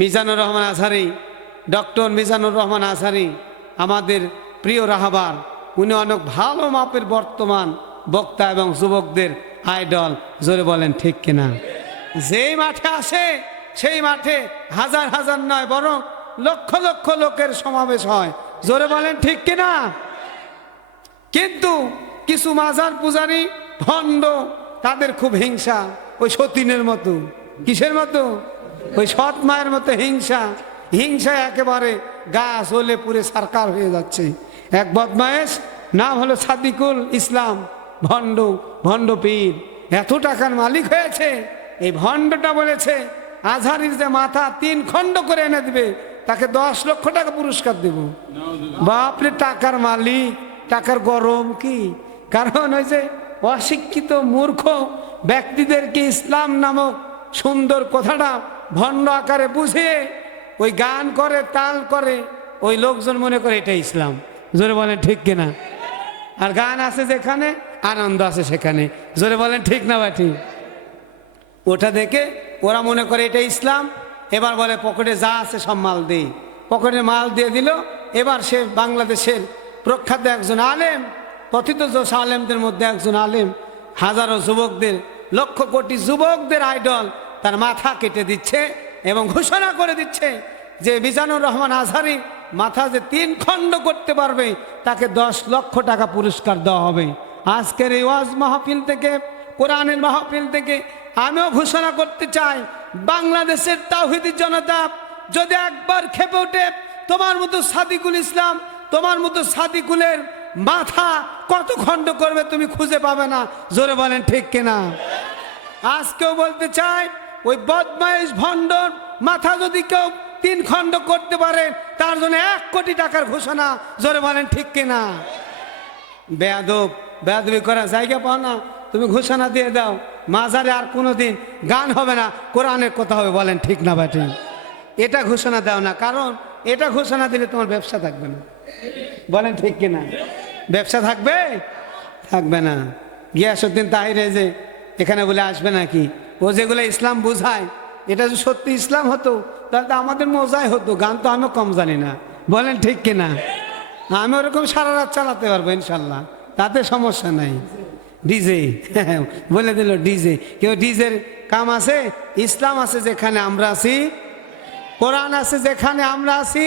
Mizanur Rahman Asari doctor Mizanur Rahman Asari আমাদের প্রিয় রাহাবার, উনি অনেক ভালো মাপের বর্তমান বক্তা এবং যুবকদের আইডল। জোরে বলেন, ঠিক কিনা? যেই মাঠে আসে সেই মাঠে হাজার হাজার নয়, বরং লক্ষ লক্ষ লোকের সমাবেশ হয়। জোরে বলেন, ঠিক কিনা? কিন্তু কিছু মাজার পূজারী ভণ্ড, তাদের খুব হিংসা। ওই সতীনের মতো। কিসের মতো? ওই সৎ মায়ের মতো হিংসা হিংসা একেবারে গাছ হলে পুরে সারকার হয়ে যাচ্ছে। এক বদমায়েশ, নাম হলো সাদিকুল ইসলাম, ভণ্ড ভণ্ড পীর। এত টাকার মালিক হয়েছে, এই ভণ্ডটা বলেছে, আজহারির যে মাথা তিন খণ্ড করে এনে দিবে, তাকে দশ লক্ষ টাকা পুরস্কার দেব। বাপরে, টাকার মালিক, টাকার গরম কি? কারণ ওই যে অশিক্ষিত মূর্খ ব্যক্তিদেরকে ইসলাম নামক সুন্দর কথাটা ভণ্ড আকারে বুঝে, ওই গান করে, তাল করে, ওই লোকজন মনে করে এটা ইসলাম। জোরে বলেন, ঠিক কিনা? আর গান আছে যেখানে, আনন্দ আছে সেখানে। জোরে বলেন, ঠিক না বা ঠিক? ওটা দেখে ওরা মনে করে এটা ইসলাম, এবার বলে, পকেটে যা আছে সব মাল দেই পকেটে মাল দিয়ে দিল, এবার সে বাংলাদেশের প্রখ্যাত একজন আলেম, কথিত জোশ আলেমদের মধ্যে একজন আলেম, হাজারো যুবকদের, লক্ষ কোটি যুবকদের আইডল তার মাথা কেটে দিচ্ছে এবং ঘোষণা করে দিচ্ছে যে মিজানুর রহমান আজহারি মাথা যে তিন খণ্ড করতে পারবে, তাকে দশ লক্ষ টাকা পুরস্কার দেওয়া হবে। আজকের এই ওয়াজ মাহফিল থেকে, কোরআনের মাহফিল থেকে আমিও ঘোষণা করতে চাই, বাংলাদেশের তাহিদি জনতা যদি একবার খেপে ওঠে, তোমার মতো সাদিকুল ইসলাম, তোমার মতো সাদিকুলের মাথা কত খণ্ড করবে তুমি খুঁজে পাবে না। জোরে বলেন ঠিক কিনা? আজকেও বলতে চাই ওই বদমাইশ ভণ্ডর মাথা যদি কেউ তিন খণ্ড করতে পারে, তার জন্য এক কোটি টাকার ঘোষণা, জোরে বলেন ঠিক কিনা? বেয়াদব, বেয়াদবি করার জায়গা পাও না। তুমি ঘোষণা দিয়ে দাও, মাজারে আর কোনোদিন গান হবে না, কোরআনের কথা হবে, বলেন ঠিক না বা ঠিক এটা ঘোষণা দাও না, কারণ এটা ঘোষণা দিলে তোমার ব্যবসা থাকবে না। বলেন ঠিক কিনা? ব্যবসা থাকবে? থাকবে না। গিয়াসুদ্দিন তাহিরে যে এখানে বলে আসবে নাকি? ও যেগুলো ইসলাম বোঝায়, এটা যদি সত্যি ইসলাম হতো, তাহলে তো আমাদের মজাই হতো, গান তো আমিও কম জানি না। বলেন ঠিক কিনা? আমি ওরকম সারা রাত চালাতে পারব ইনশাল্লাহ, তাতে সমস্যা নাই। ডিজে, বলে দিল ডিজে। কেউ ডিজের কাম আছে? ইসলাম আছে যেখানে আমরা আছি, কোরআন আছে যেখানে আমরা আছি